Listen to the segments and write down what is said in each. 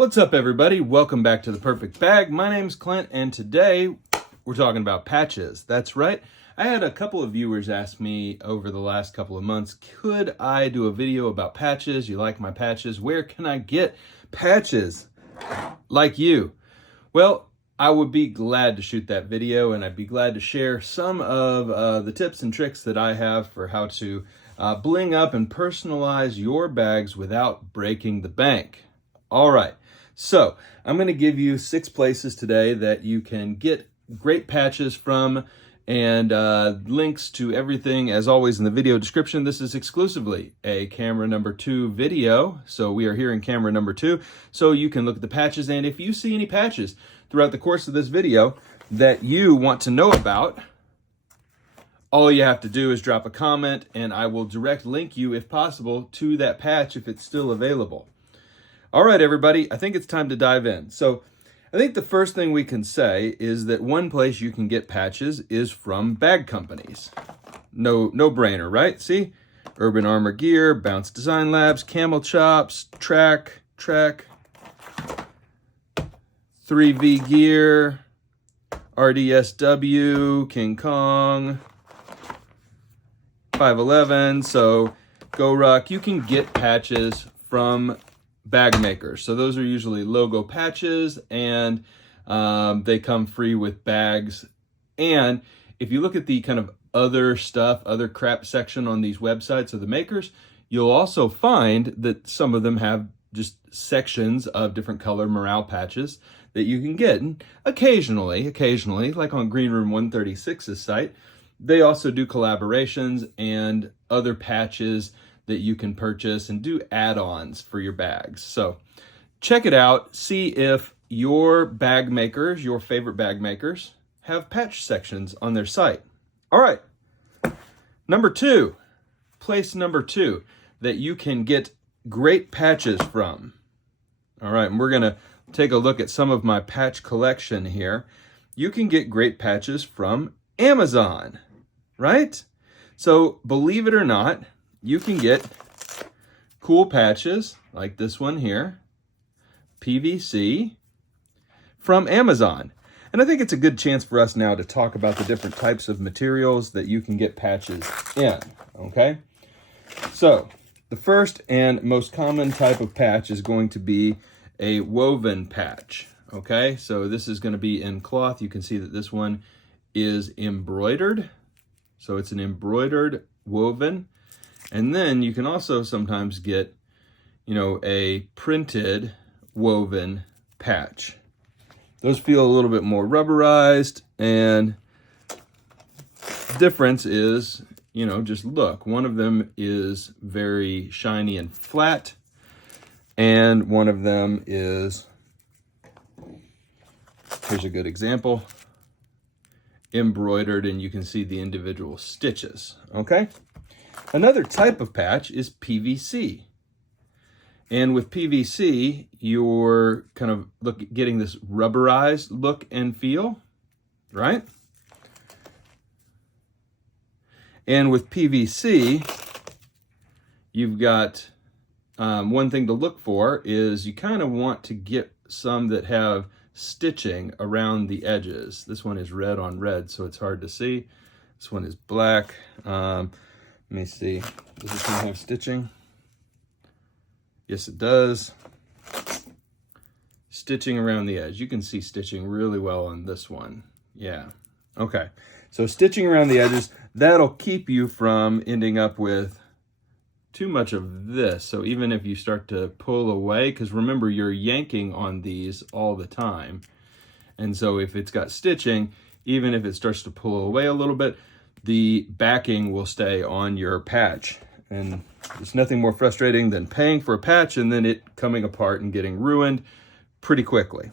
What's up, everybody? Welcome back to The Perfect Bag. My name's Clint, and today we're talking about patches. That's right. I had a couple of viewers ask me over the last couple of months, could I do a video about patches? You like my patches? Where can I get patches like you? Well, I would be glad to shoot that video, and I'd be glad to share some of the tips and tricks that I have for how to bling up and personalize your bags without breaking the bank. All right, so I'm going to give you 6 places today that you can get great patches from, and links to everything, as always, in the video description. This is exclusively a camera number 2 video, so we are here in camera number 2, so you can look at the patches, and if you see any patches throughout the course of this video that you want to know about, all you have to do is drop a comment, and I will direct link you, if possible, to that patch if it's still available. All right, everybody, I think it's time to dive in. So I think the first thing we can say is that one place you can get patches is from bag companies. No brainer, right? See? Urban Armor Gear, Bounce Design Labs, Camel Chops, Track, 3V Gear, RDSW, King Kong, 511. So Go Ruck, you can get patches from bag makers. So those are usually logo patches, and they come free with bags. And if you look at the kind of other stuff, other crap section on these websites of the makers, you'll also find that some of them have just sections of different color morale patches that you can get. And occasionally, like on Green Room 136's site, they also do collaborations and other patches that you can purchase and do add-ons for your bags. So check it out. See if your bag makers, your favorite bag makers, have patch sections on their site. All right. Place number 2 that you can get great patches from. All right, and we're going to take a look at some of my patch collection here. You can get great patches from Amazon, right? So believe it or not, you can get cool patches like this one here, PVC, from Amazon. And I think it's a good chance for us now to talk about the different types of materials that you can get patches in, okay? So the first and most common type of patch is going to be a woven patch, okay? So this is going to be in cloth. You can see that this one is embroidered. So it's an embroidered woven. And then you can also sometimes get, a printed woven patch. Those feel a little bit more rubberized, and the difference is, just look. One of them is very shiny and flat, and one of them is, here's a good example, embroidered, and you can see the individual stitches, okay? Another type of patch is PVC. And with PVC, you're kind of getting this rubberized look and feel, right? And with PVC, you've got one thing to look for is you kind of want to get some that have stitching around the edges. This one is red on red, so it's hard to see. This one is black. Let me see. Does this one have stitching? Yes, it does. Stitching around the edge. You can see stitching really well on this one. Yeah. Okay. So stitching around the edges, that'll keep you from ending up with too much of this. So even if you start to pull away, because remember, you're yanking on these all the time. And so if it's got stitching, even if it starts to pull away a little bit, the backing will stay on your patch. And there's nothing more frustrating than paying for a patch and then it coming apart and getting ruined pretty quickly.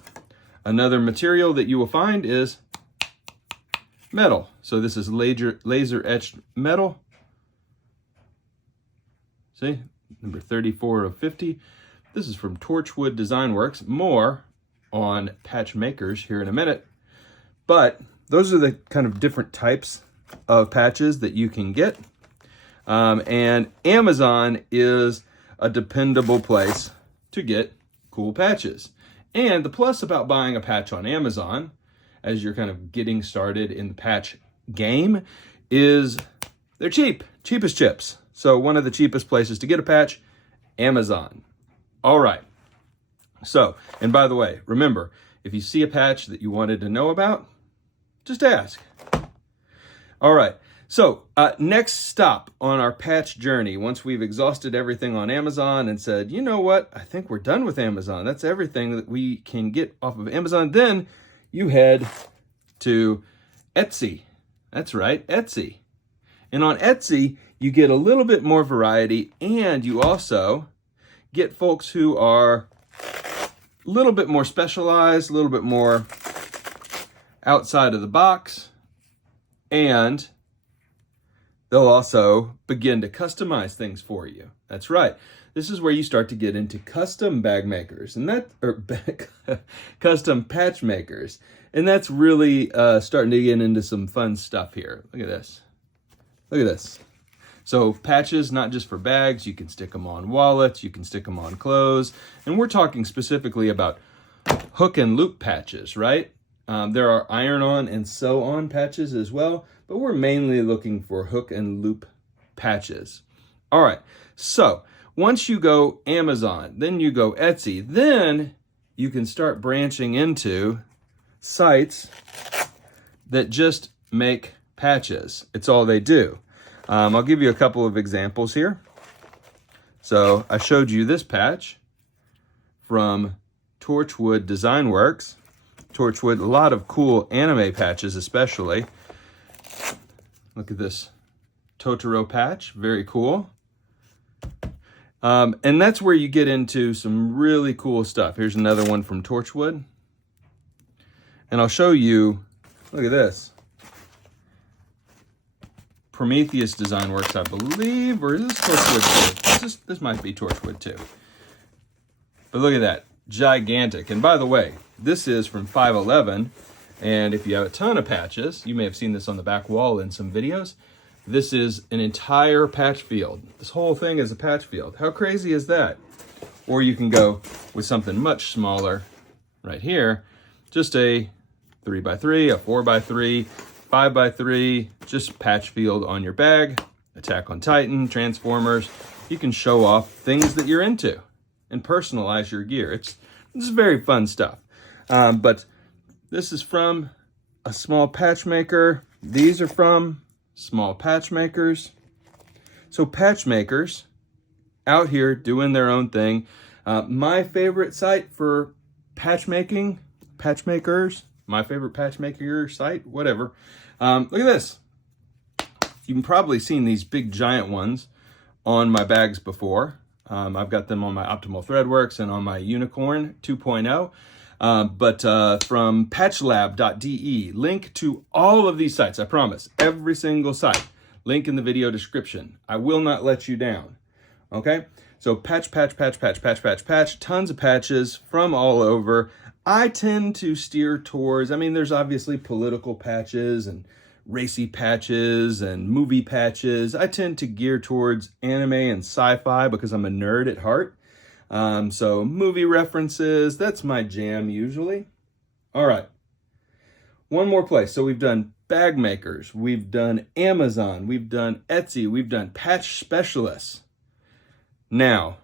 Another material that you will find is metal. So this is laser etched metal. See, number 34 of 50. This is from Torchwood Design Works. More on patch makers here in a minute. But those are the kind of different types of patches that you can get. And Amazon is a dependable place to get cool patches. And the plus about buying a patch on Amazon, as you're kind of getting started in the patch game, is they're cheap, cheap as chips. So one of the cheapest places to get a patch, Amazon. All right. So, and by the way, remember, if you see a patch that you wanted to know about, just ask. All right. So next stop on our patch journey, once we've exhausted everything on Amazon and said, you know what, I think we're done with Amazon. That's everything that we can get off of Amazon. Then you head to Etsy. That's right, Etsy. And on Etsy, you get a little bit more variety, and you also get folks who are a little bit more specialized, a little bit more outside of the box, and they'll also begin to customize things for you. That's right. This is where you start to get into custom bag makers, and custom patch makers. And that's really starting to get into some fun stuff here. Look at this. Look at this. So patches, not just for bags, you can stick them on wallets, you can stick them on clothes. And we're talking specifically about hook and loop patches, right? There are iron-on and sew-on patches as well, but we're mainly looking for hook and loop patches. All right, so once you go Amazon, then you go Etsy, then you can start branching into sites that just make patches. It's all they do. I'll give you a couple of examples here. So I showed you this patch from Torchwood Design Works. Torchwood, a lot of cool anime patches especially. Look at this Totoro patch, very cool. And that's where you get into some really cool stuff. Here's another one from Torchwood. And I'll show you, look at this. Prometheus Design Works, I believe, or is this Torchwood too? This might be Torchwood too. But look at that, gigantic. And by the way, this is from 511, and if you have a ton of patches, you may have seen this on the back wall in some videos, this is an entire patch field. This whole thing is a patch field. How crazy is that? Or you can go with something much smaller right here, just a 3x3, a 4x3, 5x3, just patch field on your bag, Attack on Titan, Transformers. You can show off things that you're into and personalize your gear. It's very fun stuff. But this is from a small patch maker. These are from small patch makers. So patch makers out here doing their own thing. My favorite site for patchmakers, my favorite patchmaker site, whatever. Look at this. You've probably seen these big giant ones on my bags before. I've got them on my Optimal Threadworks and on my Unicorn 2.0. But from patchlab.de, link to all of these sites, I promise, every single site, link in the video description. I will not let you down, okay? So patch, tons of patches from all over. I tend to steer towards, there's obviously political patches and racy patches and movie patches. I tend to gear towards anime and sci-fi because I'm a nerd at heart. So movie references, that's my jam usually. All right. One more place. So we've done bag makers, we've done Amazon, we've done Etsy, we've done patch specialists. Now,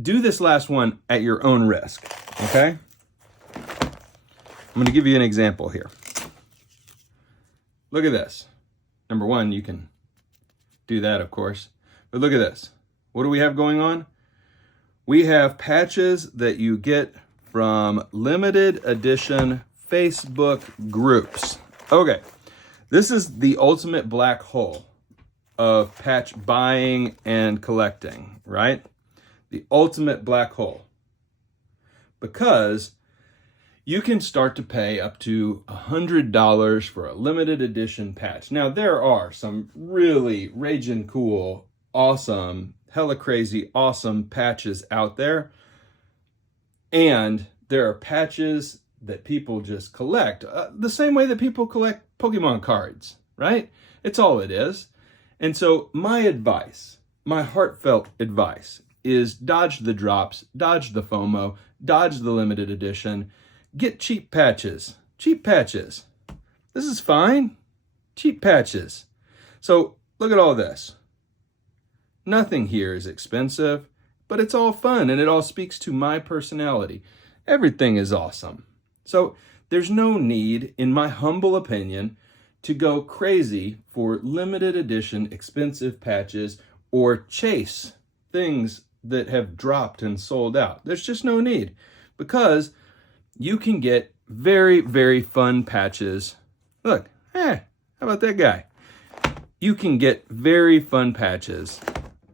do this last one at your own risk, okay? I'm going to give you an example here. Look at this. Number one, you can do that, of course. But look at this. What do we have going on? We have patches that you get from limited edition Facebook groups. Okay, this is the ultimate black hole of patch buying and collecting, right? The ultimate black hole. Because you can start to pay up to $100 for a limited edition patch. Now, there are some really raging cool, awesome, hella crazy, awesome patches out there. And there are patches that people just collect the same way that people collect Pokemon cards, right? It's all it is. And so my advice, my heartfelt advice, is dodge the drops, dodge the FOMO, dodge the limited edition. Get cheap patches. Cheap patches. This is fine. Cheap patches. So look at all this. Nothing here is expensive, but it's all fun and it all speaks to my personality. Everything is awesome. So there's no need, in my humble opinion, to go crazy for limited edition expensive patches or chase things that have dropped and sold out. There's just no need, because you can get very, very fun patches. Look, how about that guy? You can get very fun patches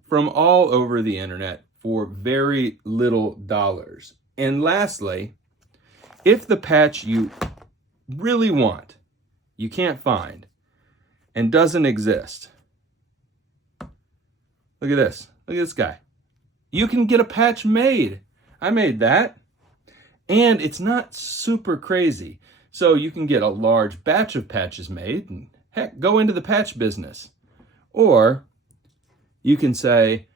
from all over the internet for very little dollars. And lastly, if the patch you really want, you can't find and doesn't exist, look at this. Look at this guy. You can get a patch made. I made that. And it's not super crazy. So you can get a large batch of patches made and heck, go into the patch business. Or you can say,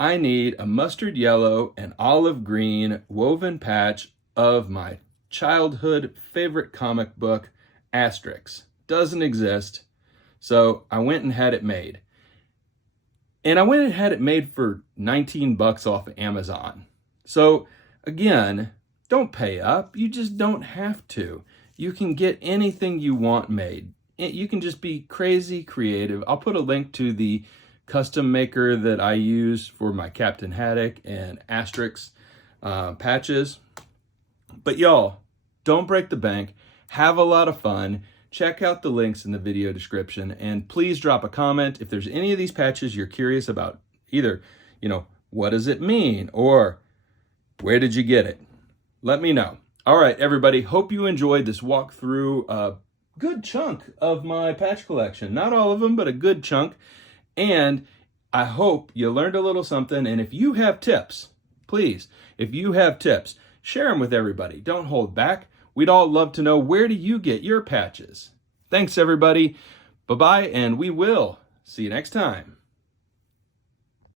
I need a mustard yellow and olive green woven patch of my childhood favorite comic book, Asterix. Doesn't exist. So I went and had it made. And I went and had it made for $19 off of Amazon. So again, don't pay up. You just don't have to. You can get anything you want made. You can just be crazy creative. I'll put a link to the custom maker that I use for my Captain Haddock and Asterix patches. But y'all, don't break the bank. Have a lot of fun. Check out the links in the video description, and please drop a comment if there's any of these patches you're curious about. Either, what does it mean, or where did you get it? Let me know. All right, everybody, hope you enjoyed this walk through a good chunk of my patch collection. Not all of them, but a good chunk. And I hope you learned a little something. And if you have tips, please, if you have tips, share them with everybody. Don't hold back. We'd all love to know, where do you get your patches? Thanks, everybody. Bye-bye, and we will see you next time.